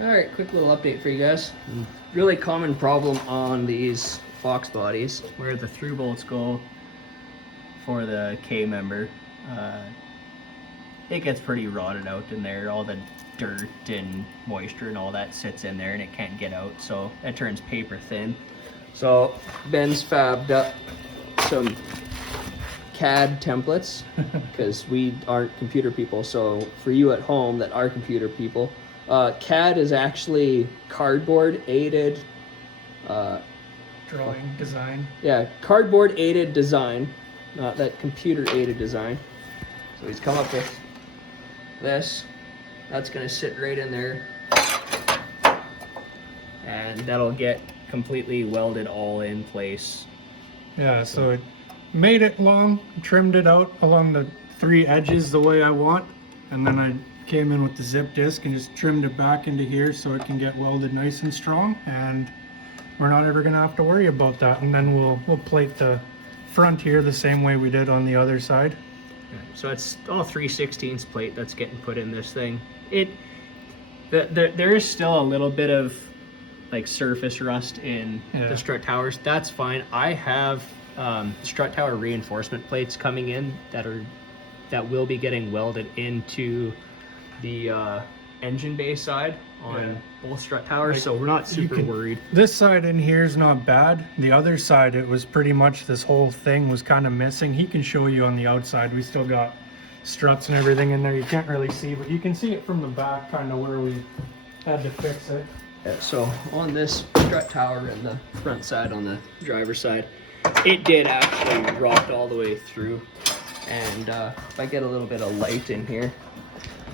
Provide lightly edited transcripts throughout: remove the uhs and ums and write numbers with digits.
All right, quick little update for you guys. Really common problem on these Fox bodies, where the through bolts go for the K member. It gets pretty rotted out in there. All the dirt and moisture and all that sits in there and it can't get out, so it turns paper thin. So Ben's fabbed up some CAD templates because we aren't computer people. So for you at home that are computer people, CAD is actually cardboard aided drawing design. Yeah, cardboard aided design, not that computer aided design. So he's come up with this. That's gonna sit right in there, and that'll get completely welded all in place. Yeah, so it made it long, trimmed it out along the 3 edges the way I want, and then I came in with the zip disc and just trimmed it back into here so it can get welded nice and strong, and we're not ever gonna have to worry about that. And then we'll plate the front here the same way we did on the other side. So it's all 3/16 plate that's getting put in this thing. There is still a little bit of like surface rust in the strut towers. That's fine. I have strut tower reinforcement plates coming in that will be getting welded into the engine bay side on both strut towers, so we're not super worried. This side in here is not bad. The other side, it was pretty much this whole thing was kind of missing. He can show you on the outside. We still got struts and everything in there. You can't really see, but you can see it from the back, kind of where we had to fix it. Yeah, so on this strut tower and the front side on the driver's side, it did actually rot all the way through. And if I get a little bit of light in here,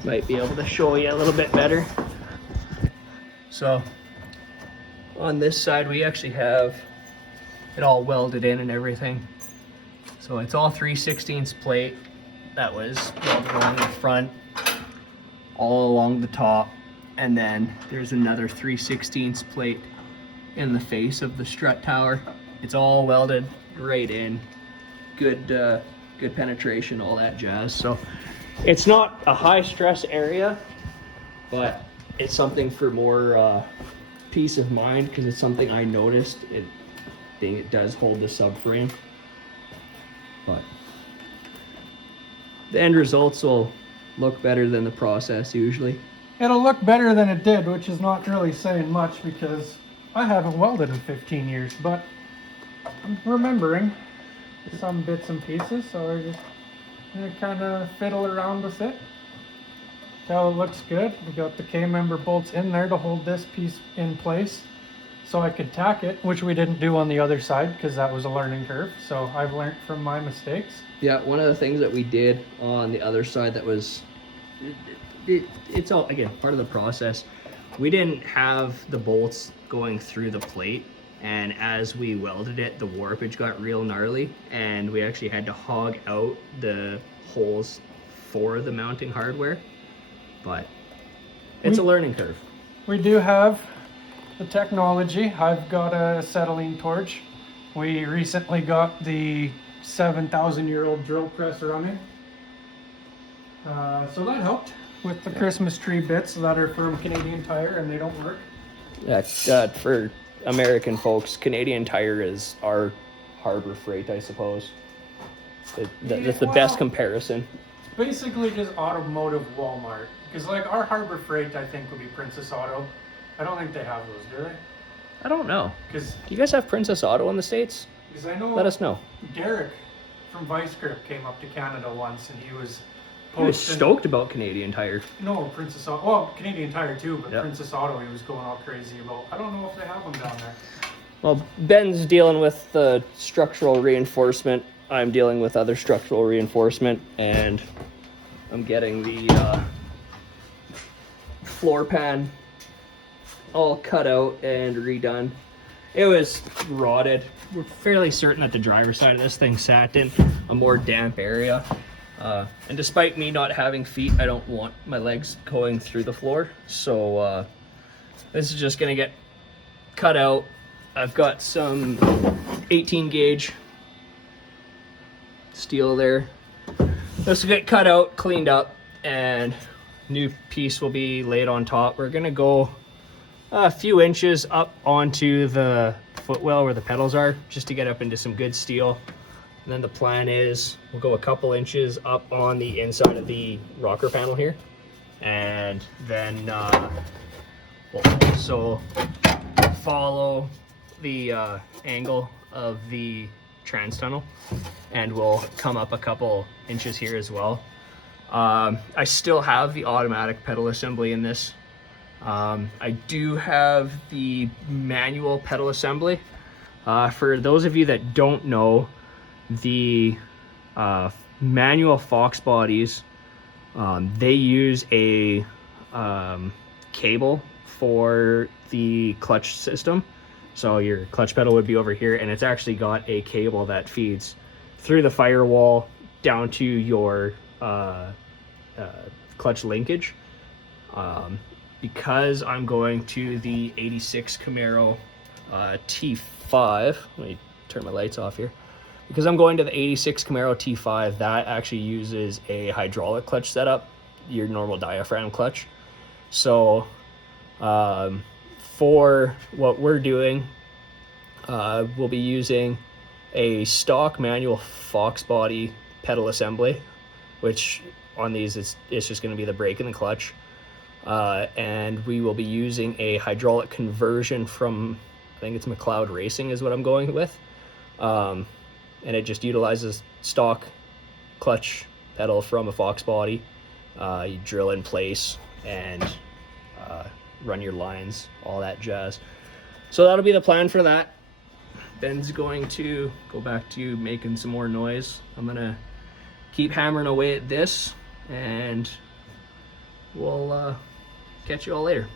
might be able to show you a little bit better. So on this side, we actually have it all welded in and everything. So it's all 3/16 plate that was welded along the front, all along the top, and then there's another 3/16 plate in the face of the strut tower. It's all welded right in, good penetration, all that jazz. So it's not a high stress area, but it's something for more peace of mind, because it's something I noticed it does hold the subframe. But the end results will look better than the process usually. It'll look better than it did, which is not really saying much because I haven't welded in 15 years, but I'm remembering some bits and pieces, so I just kind of fiddle around with it. Now it looks good. We got the K-member bolts in there to hold this piece in place so I could tack it, which we didn't do on the other side because that was a learning curve. So I've learned from my mistakes. Yeah, one of the things that we did on the other side that was, it's all, again, part of the process. We didn't have the bolts going through the plate, and as we welded it, the warpage got real gnarly, and we actually had to hog out the holes for the mounting hardware. But it's a learning curve. We do have the technology. I've got a acetylene torch. We recently got the 7,000-year-old drill press running. So that helped with the Christmas tree bits that are from Canadian Tire and they don't work. Yeah, for American folks, Canadian Tire is our Harbor Freight, I suppose. That's the best comparison. Basically just automotive Walmart. Because like our Harbor Freight, I think, would be Princess Auto. I don't think they have those, do they? I don't know. Because Do you guys have Princess Auto in the States? I know Let us know. Derek from Vice Grip came up to Canada once and he was Stoked about Canadian Tire. No, Princess Auto. Well, Canadian Tire too, but Yep. Princess Auto he was going all crazy about. I don't know if they have them down there. Well, Ben's dealing with the structural reinforcement. I'm dealing with other structural reinforcement, and I'm getting the floor pan all cut out and redone. It was rotted. We're fairly certain that the driver's side of this thing sat in a more damp area. And despite me not having feet, I don't want my legs going through the floor. So this is just gonna get cut out. I've got some 18 gauge steel there. This will get cut out, cleaned up, and new piece will be laid on top. We're gonna go a few inches up onto the footwell where the pedals are, just to get up into some good steel. And then the plan is we'll go a couple inches up on the inside of the rocker panel here. And then we'll also follow the angle of the trans tunnel, and we'll come up a couple inches here as well. I still have the automatic pedal assembly in this. I do have the manual pedal assembly. For those of you that don't know, the manual Fox bodies, they use a cable for the clutch system. So your clutch pedal would be over here, and it's actually got a cable that feeds through the firewall down to your clutch linkage. Because I'm going to the 86 Camaro T5, let me turn my lights off here. Because I'm going to the 86 Camaro T5, that actually uses a hydraulic clutch setup, your normal diaphragm clutch. So for what we're doing, we'll be using a stock manual Fox body pedal assembly, which on these it's just going to be the brake and the clutch. And we will be using a hydraulic conversion from, I think it's McLeod Racing is what I'm going with. And it just utilizes stock clutch pedal from a Fox body. You drill in place and run your lines, all that jazz. So that'll be the plan for that. Ben's going to go back to making some more noise. I'm gonna keep hammering away at this, and we'll catch you all later.